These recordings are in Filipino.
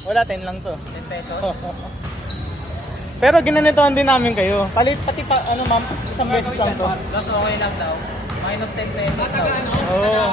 Wala, 10 lang to. 10 pesos. Pero ginanitoan din namin kayo. Pati pa, ano ma'am, isang beses lang to. Loss okay lang daw. Minus 10 pesos daw. Oo.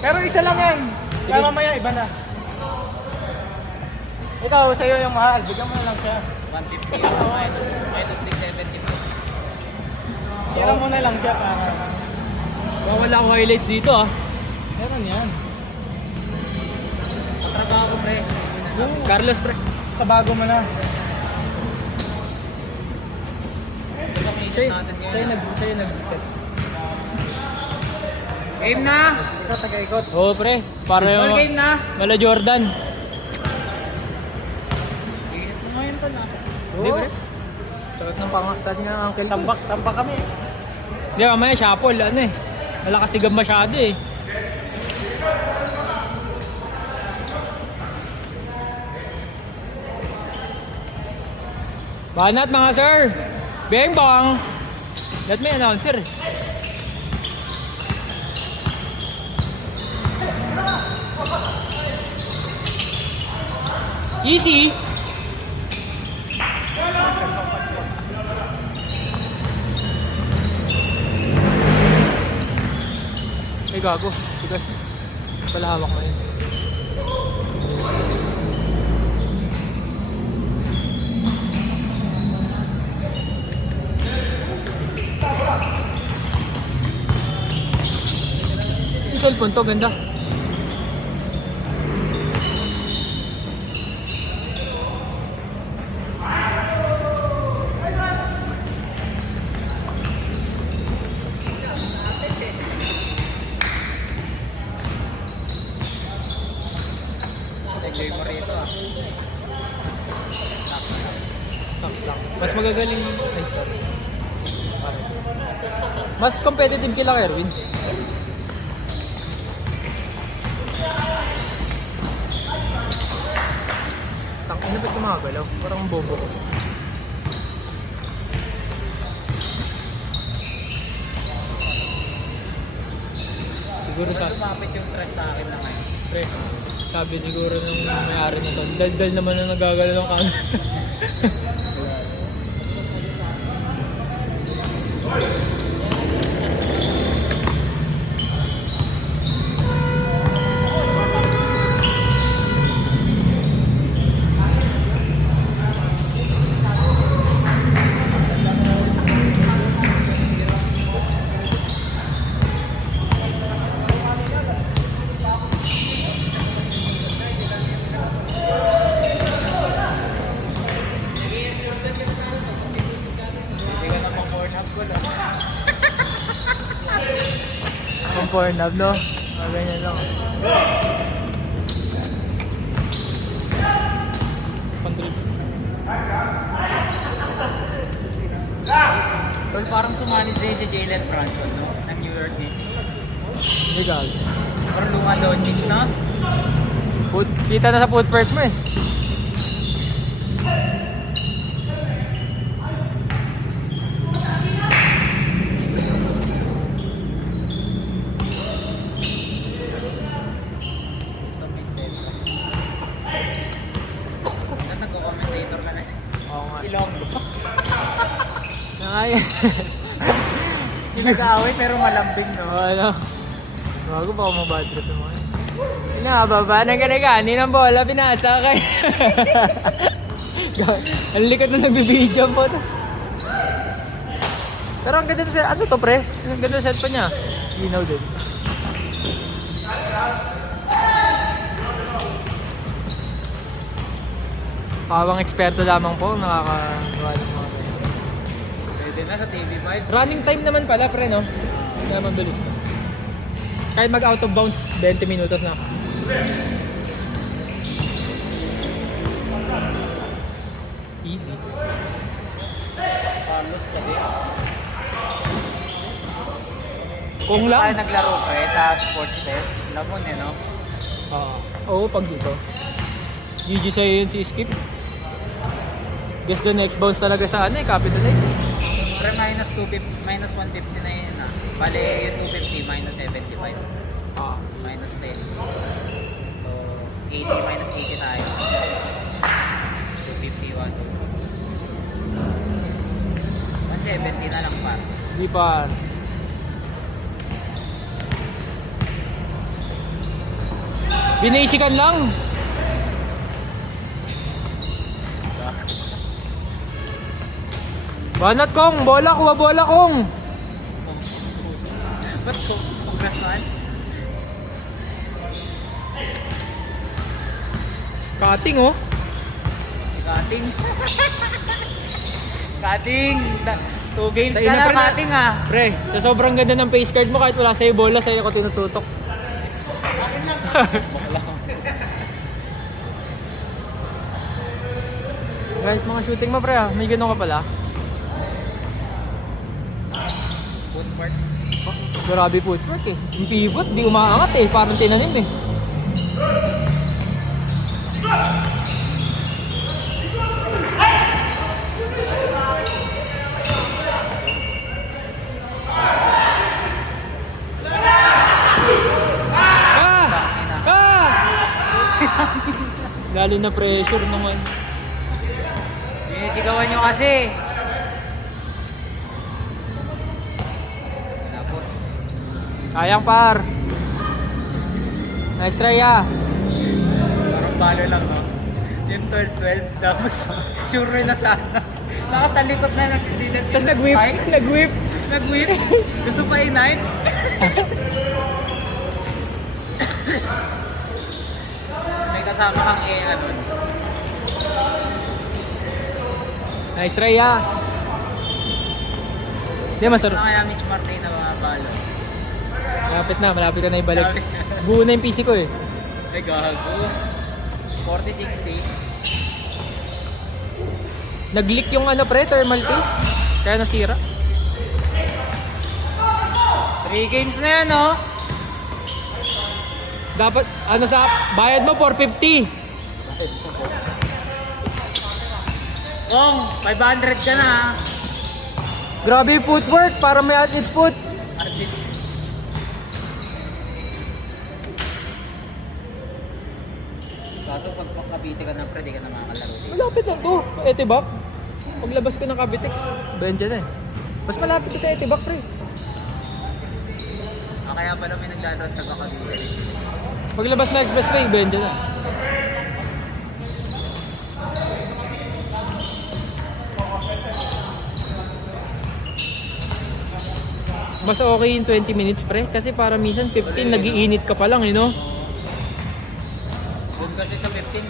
Pero isa lang yan. Kaya mamaya iba na. Ikaw, sa'yo yung mahal. Bigyan mo na lang siya. 150 minus 370 po. Tira mo na lang siya para... Wala akong highlights dito ah. Meron yan. Trabaho ko pre. Carlos pre. Sa bago mo na. Sa'yo natin ngayon. Sa'yo nag-set. Game na! Ikaw, taga-ikot. Oo pre. Para All yung game na! mala Jordan. Ingat mo ngayon pa na. Hindi pre. Sakit ng panga. Sa atin nga ang uncle ko. Tambak kami. Hindi mamaya shuffle. Ano eh. Malakas sigab masyado eh. Banat mga sir! Beng bang! Let me announcer. Easy! Ay gago, tigas. Pala hawak mo yun. Yung cellphone to, ganda. Enjoy mo rito ah. Thanks lang. Mas magagaling. Ay, sorry. Mas competitive kila Erwin. Tangina ba't kumagalaw? Parang bobo ko. Siguro sa... Lumapit yung press sa akin na ngayon. Pre, sabi siguro nung may-ari na to, dal-dal naman na nagagalaw ng camera. Hindi ka naman Pornhub ko lang. Ang Pornhub, no? Ganyan lang. Pandrip. Well, parang sumali si Jalen Brunson, no? Ng New York Knicks. Hindi gago. Parang Luka Doncic, no? Kita na sa food first mo eh. Ito may state. Ba't nagko-commentator ka na? Oo nga. Ilonggo. Ay. Hindi nag-aaway pero malambing, no? Ano? Bago pa ako mabad trip mo eh. Pinababa na ganagani ng bola, pinasa kay. Ang likat na nagbibidyo po na. Pero ang ganda sa ano to pre? Ang ganda set pa niya. Ginaw din. Pawang eksperto lamang po nakakagawa ng mga ganyan. Pwede na sa TV5. Running time naman pala pre no? Hindi naman bilis na. Kahit mag out of bounds 20 minutos na. Easy. Carlos pa din. Kung Tayo lang. naglaro pa eh sa sports test. Lamon eh, no? Oo, pag dito. GG sa'yo yun si Skip. Guess the next bounce talaga sa ano eh, capitalize. Pero minus 250, minus 150 na yun ah. Bale, yung 250 minus 75. Ah. Minus 10. So, 80 minus 80 tayo. God. 170 na lang pa. Di par. Binisikan lang. Banat kong, bola kuha bola kong. Ba't ko? Congrats man? Cutting oh. Cutting. Cutting. 2 games Tayo ka na, na, pre, na. cutting ah. Pre, sa sobrang ganda ng face card mo kahit wala sa'yo bola, sa'yo ako tinututok. Guys, mga shooting mo pre ah. May ganun ka pala. Footwork. Grabe footwork eh. Yung pivot, di umaangat eh. Parang tinanim eh. Ah! Ah! Lalo na pressure naman. Sinisigawan nyo kasi. Tapos. Sayang par. Nice try ah. Parang balo lang no. Yung 12-12. Tapos sure na sana. Nakatalikot na ng hindi na. Tapos nag-whip. Nag-whip. Nag-whip. Gusto pa i-9. May kasama kang ano. Nice try ah. Hindi masarap. Ano kaya Mitch Martin na mga balo? Malapit na ibalik. Buo na yung PC ko eh. Ay gago. 40-60. Nag-leak yung ano pre, thermal case. Kaya nasira. 3 games na yan oh. Dapat, ano sa, bayad mo 450. Kong, 500 ka na ha. Grabe yung footwork, para may athlete's foot. At least. Kaso pag Cavite ka na pre, di ka na makakalaro dito. Malapit lang to, Etibak. Paglabas ko ng Cavitex, benda na eh. Mas malapit ko sa Etibak pre. Ah, kaya pala may naglalaro at taga Cavite. Paglabas mo expressway, benda na. Mas okay yung 20 minutes pre, kasi para minsan 15, nagiinit ka pa lang, you know? Doon kasi sa 15.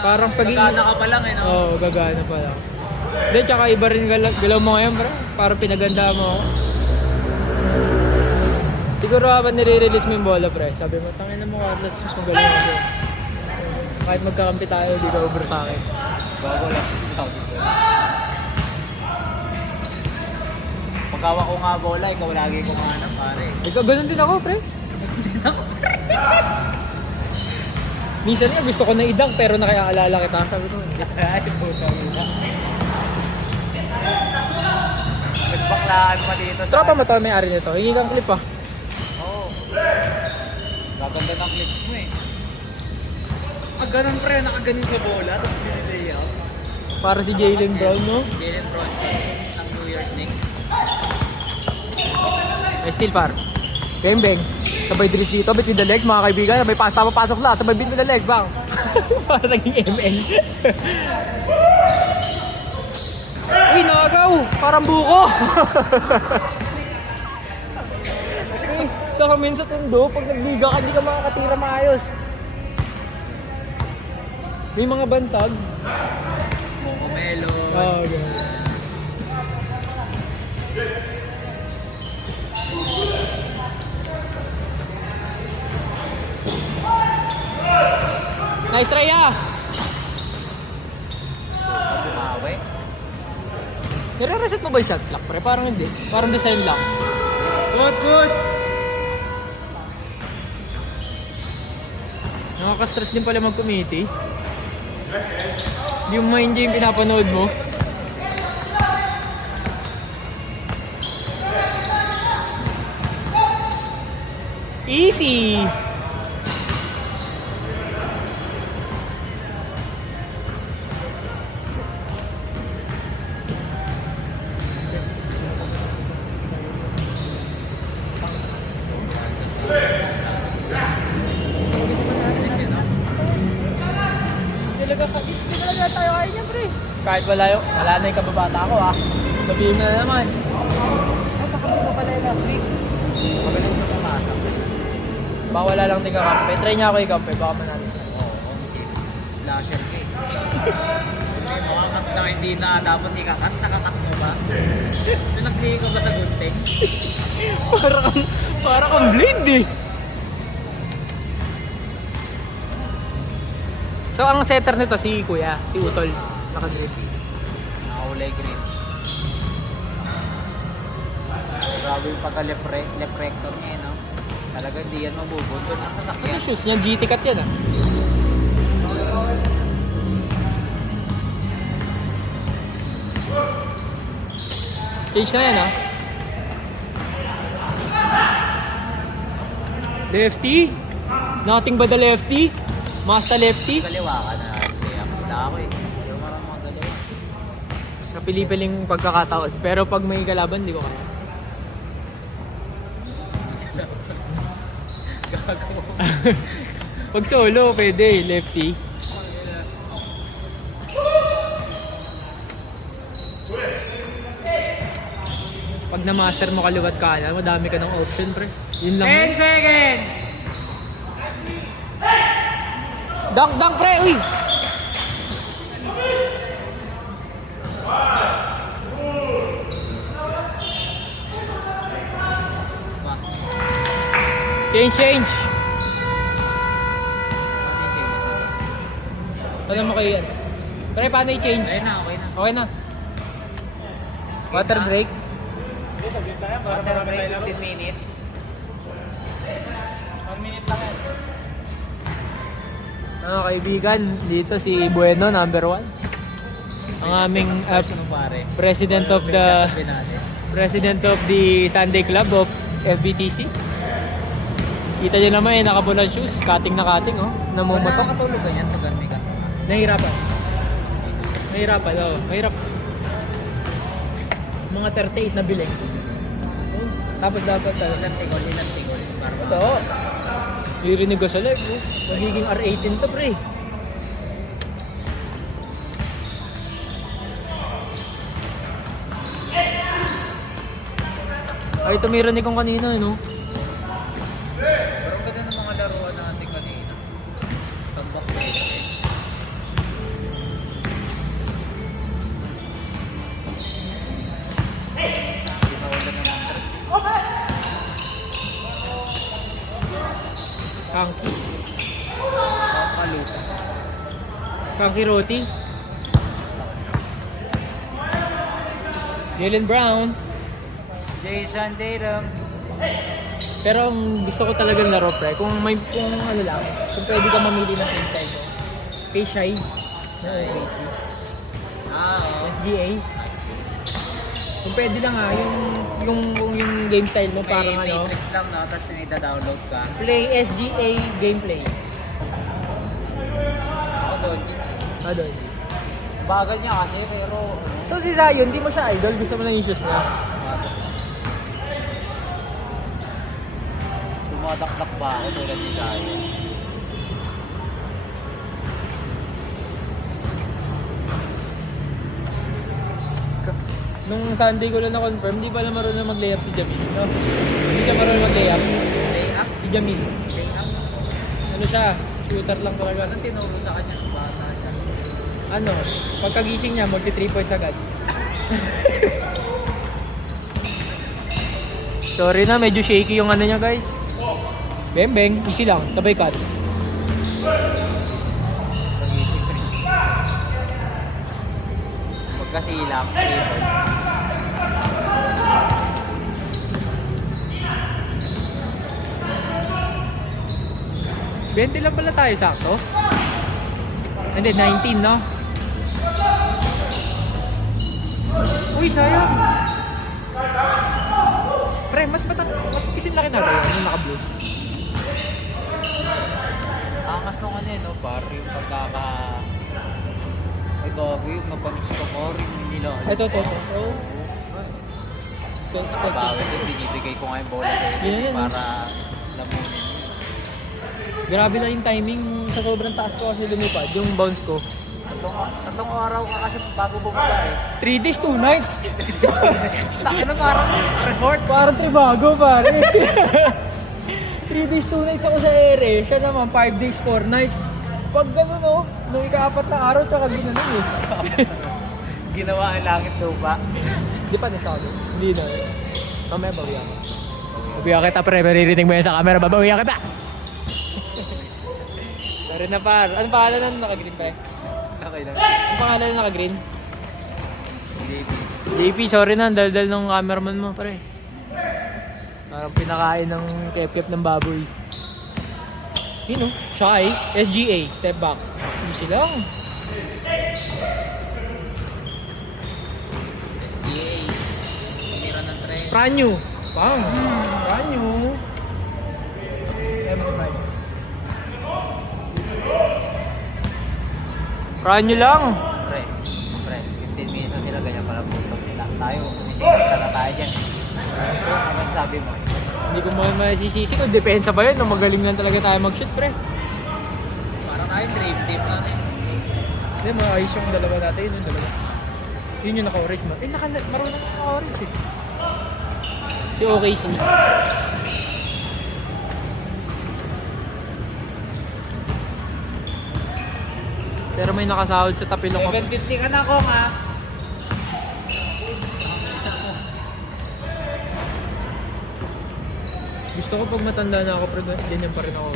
Parang pag Gagana ka pa lang eh no? Oo, gagana pa lang. Hindi, tsaka iba rin galaw mo ngayon bro. Parang pinaganda mo ako. Siguro habang nire-release mo yung bola pre, sabi mo, tangin na mo Carlos, mas magaling ako. Kahit magkakampi tayo, di ka over sa akin. Bago lang sa Saudi. Pagkawa ko nga bola, ikaw lagi ko nga pare. Ikaw, ganun din ako pre. Minsan nga gusto ko na idang pero nakaalala kita. Sabi ko, Ay, puta mo na. Nagbaklaan pa dito sa... tropa mo to, may-ari nito. Hingi kang clip ah. Oo. Gaganda ng clips mo eh. Ah, ganun pre, nakaganin sa bola, tapos binilay out. Para si Jaylen Brown, no? Jalen Bronson ng New York Knicks. Ay, still par. Bang bang. Sabay drift dito, bit with the legs mga kaibigan. Sabay papasok lang, sabay bit with the legs, bang. Para naging ML. Uy, nagaw! Parang buko! Saka minsan tundo, pag nagliga ka, hindi ka makakatira maayos. May mga bansag. Moco Melo. Oh, okay. Nice try ah! Bumawi. Nire-reset mo ba yung shot clock pre? Parang hindi. Parang design lang. Good, good! Nakaka-stress din pala mag-committee. Hindi mo ma-enjoy yung pinapanood mo. Easy! Hindi ko lang tayo kaya niya, pre. Kahit wala na yung kababata ko, ah. Sabihin na naman. Ay, pakapit ko pala yung last week. Magaling sa pamata. Baka wala lang tingka kampe. Try niya ako i-kampe, baka manalo. Oo, obviously. Slasher ka eh. Makakat na hindi na dapat ikakat, nakakat mo ba? Nagpili ko ba sa gunting? Para kang blind eh. So ang setter nito si Kuya, si Utol. Naka-grip. Nakakulay green. Grabe yung pagka-leprector niya eh, no? Talaga hindi yan mabubundol ng sasakyan. Ano shoes niya? GT cut yan ah. Change na yan ah. Lefty? Nothing but the lefty? Master lefty? Kaliwa ka na. Kaya wala ako eh. Pero marang mga kaliwa. Napili-piling pagkakataon. Pero pag may kalaban, di ko kaya. Gago. Pag solo, pwede. Lefty. Pag na-master mo kaliwat kanan, madami ka ng option, pre. Yun lang. 10 seconds! Dunk, pre! Uy! Change! Paano mo kayo yan? Pre, paano i-change? Okay na, okay na. Okay na. Water break. Hindi, sabihin tayo para Water marami break, tayo laro. 15 minutes. 1 minute lang yan. Mga kaibigan, dito si Bueno, number 1. Ang aming Ano pare? president of the Sabi natin. president of the Sunday Club of FBTC. Kita niyo naman eh, nakabulan shoes, cutting na cutting oh, namumotok. Nakakatulog ka yan sa ganti ka. Nahirapan. Oh, mahirap. Mga 38 na biling. Oh, tapos dapat Ilang tigol. Para ito. Ririnig ko sa live, oh. Magiging R18 to, pre. Ay, tumira ni kong kanina, no? Pero ganda ng mga laruan natin kanina. Tambak na ito eh. Hindi na wala ng interest. Kanki. Palusa. Kanki roti. Jalen Brown. Jason Tatum. Pero ang gusto ko talagang laro, pre, kung ano lang, kung pwede ka mamili ng inside mo. Pay-shy. Oo. SGA. Kung pwede lang yung game style mo parang May ano, Matrix lang no, tapos nida-download ka. play SGA gameplay. Ako doon, Chichi. Doon. Bagal niya kasi, pero So si Zion, di mo siya idol, gusto mo lang yung shoes niya. tumadakdak ba ako tulad ni Zion? Nung Sunday ko lang na-confirm, di pala marunong mag-layup si Jamil. No? Hindi siya marunong mag-layup. Layup? Si Jamil. Layup? Ano siya, shooter lang talaga. Anong tinuro sa kanya ng bata siya? Ano, pagkagising niya, magti 3 points agad. Sorry na, medyo shaky yung ano niya guys. Beng, easy lang, sabay cut. Pag-isip rin. Pagkasilap, 3 points. Bente lang pala tayo, sakto? Hindi, 19, no? Uy, sayang. Pre, mas kisin laki natin yan, yung naka-blue. Angas nung ano no, pare yung pagkaka... Ay gabi, yung mabanis ka mo rin nila. Ito. Oh. Bawit yung binibigay ko nga yung bola sa iyo Yan. para lamunin. Grabe lang yung timing sa sobrang taas ko kasi lumipad, yung bounce ko. Tatlong araw ka kasi bago bumaba eh. 3 days, 2 nights. Takin na parang resort. Parang Tribago, pare. 3 days, 2 nights ako sa ere. Siya naman, 5 days, 4 nights. Pag gano'n, no? Nung ika-4 na araw, tsaka ginanon eh. Ginawa ang langit lupa. Di pa nasyado. Hindi na. Mamaya, bawian. Bawian kita, pre. Maririnig mo yan sa camera. Babawian kita! Pero na, par. Anong pangalan na naka-green, pre? Okay lang. Anong pangalan na naka-green? JP, sorry na. Daldal ng cameraman mo, pre. Parang pinakain ng kep-kep ng baboy. Yun, no? Shy. SGA. Step back. Easy lang. SDA. Tumira ng tren. Pranyo. Bang. Pranyo. Pranyo lang. Pre, 15 minutes na sila ganyan pala putok nila. Tayo, umisikita na tayo dyan. Ano sabi mo? Hindi ko mo masisisi kung depensa ba yun. Magaling lang talaga tayo mag-shoot, pre. Parang tayo dream team na eh. Hindi, maayos yung dalawa natin. Yun yung dalawa. Yun yung naka-orange mo. Eh, marunong naka-orange eh. Si OKC. Pero may nakasahod sa tapilok ko. 750 ka na ko nga. Gusto ko pag matanda na ako, pero ganyan pa rin ako.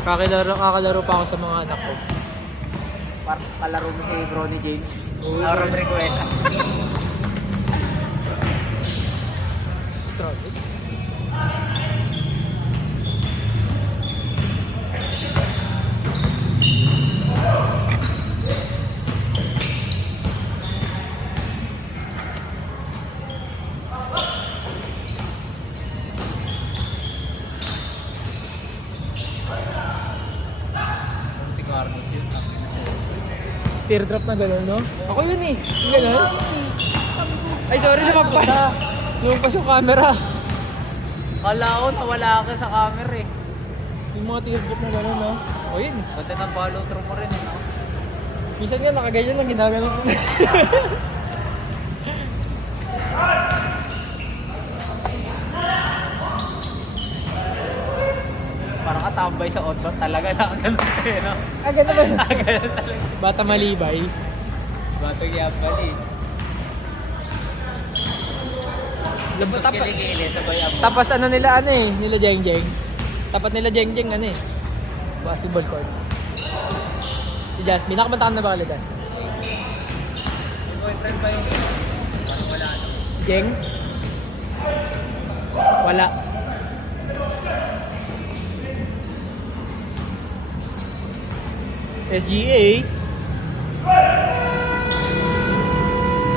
Kakalaro pa ako sa mga anak ko. Parang kalaro mo si Bronny James. Oo. Laura Bricueta. Traffic. Si Carlos yun. Teardrop na gano'n, no? Ako yun eh. Yung gano'n. Ay, sorry, lumagpas. Lumagpas yung camera. Kala ko nawala ka sa camera eh. Yung mga teardrop na gano'n, no? O yun. Ganda ng follow through mo rin eh. No? Minsan nga nakaganyan lang ginagano ko. Parang katambay sa outbound talaga nakaganon eh. No? Ah, gano'n ba yun? Nakaganon talaga. Bata malibay. Batang yapali. Tapos Tapa- kiligili sabay abo. Tapos ano nila nila Jeng Jeng. Tapat nila Jeng Jeng basketball court. Si Jasmine, nakamanta ka na ba kala Jasmine? Yung boyfriend ba yung parang wala na. Jeng? Wala. SGA.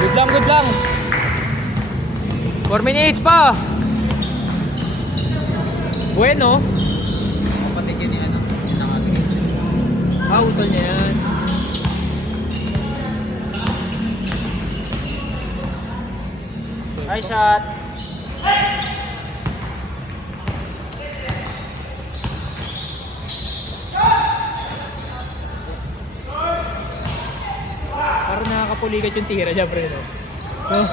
Good lang, good lang. 4 minutes pa. Bueno. Kapatid yun yung ano, yung nakaganon. Utol niya yan. Hi shot! Parang nakakapulikat yung tira niya, pre, no? No?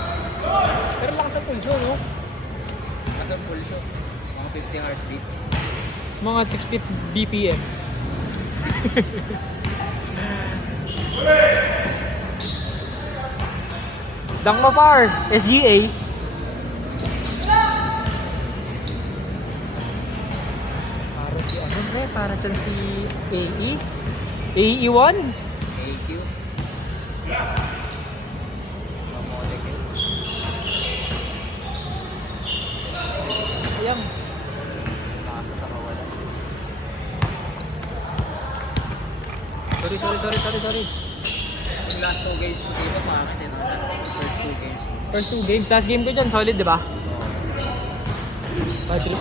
Pero lakas sa pulso, no? Kasi pulso. Mga 50 heartbeats. Mga 60 BPM. Dang mo par, SGA. Parang si ano, pre? Parang dyan si AE. AE1? AQ. Mga molecule. Sayang. Nasa sa kawalan. Sorry. Yung last 2 games ko dito, pangit eh. No? First 2 games. First 2 games. Last game ko dyan, solid, di ba? Bad trip.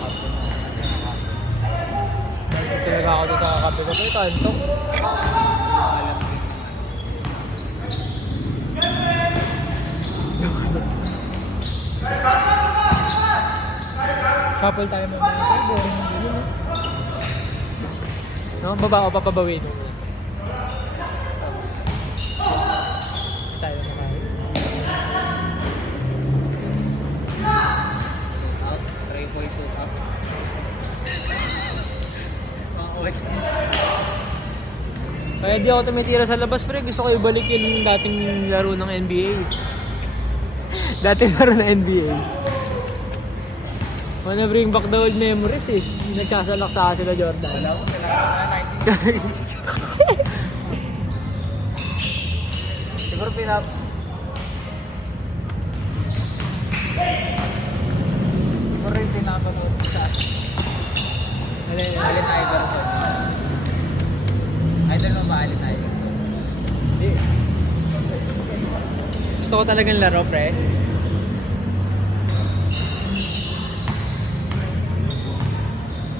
Talaga ako dito sa kakape ko. Ito, antok. Alam ko Shuffle tayo mamaya. Ay, boring yung gulo, no? No, baba ako papabawi nung. Watch mo. Kaya di ako tumitira sa labas, pre. Gusto ko ibalik yung dating laro ng NBA. Dating laro ng NBA. Wanna bring back the old memories eh. Nagsasalak sa akin sila Jordan. Wala ko, kailangan na 19. Siguro siguro yung pinapanood ko sa Allen Iverson. Idol mo ba Allen Iverson? Hindi. Gusto ko talagang laro, pre.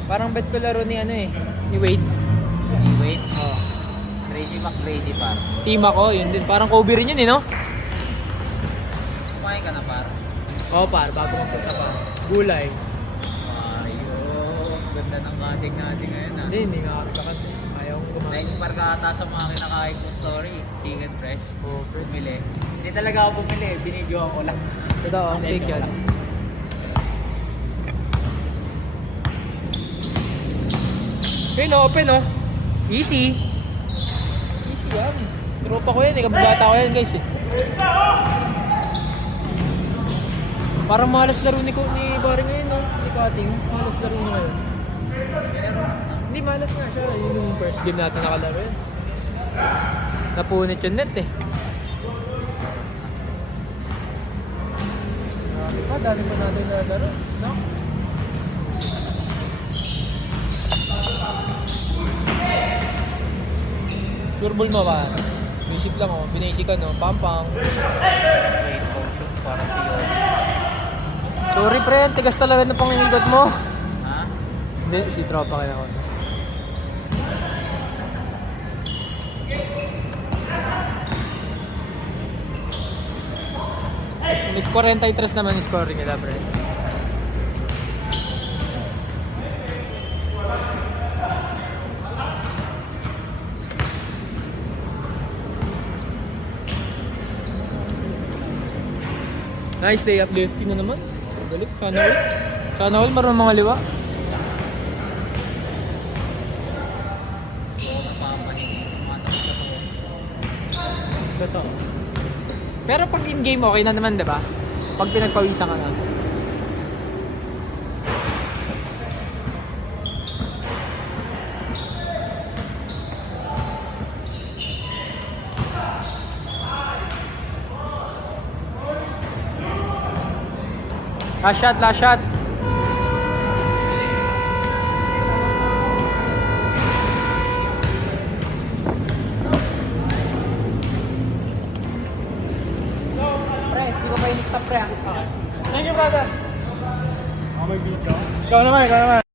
Parang bet ko laro ni ano eh, ni Wade. Wait. Oh. Tracy McGrady par. Team ako, yun din. Parang Kobe rin yun eh, no? Kumain ka na par. Oo, par. Bago magpunta pa. Gulay. Mario. Ganda ng cutting natin ngayon ah. Hindi nga kami kakat. Ayaw kong kumain. Na-inspire ka ata sa mga kinakain ko story. Chicken breast. Oo, pre. Bumili. Hindi talaga ako bumili. Binidyoan ko lang. Totoo, ang fake yan. Yun, open oh. Easy. Easy yan. Tropa ko yan eh. Kababata ko yan guys eh. Parang malas laro ni Barry ngayon no? Ni Cutting. Malas laro niya ngayon. Hindi malas nga siya. Yun yung first game natin nakalaro yun. Napunit yung net eh. Grabe pa, dami pa natin nalaro. No? Sureball mo ba? Basic lang oh, binasic ka no, pampang. Wait, potion para si Yon. Sorry pre, ang tigas talaga ng pangingigot mo. Ha? Hindi, si tropa kaya ako. Nag-43 naman yung scoring nila pre. Nice day uplifting na naman. Galit, sana all. Sana all, marunong mga liwa. Oo, napapahingi. Sumasakit sa to. Totoo. Pero pag in-game okay na naman, diba? Pag pinagpawisan ka na. Last shot, last shot. Pre, hindi ko pa in-stop pre. Thank you, brother. Ikaw naman, ikaw naman.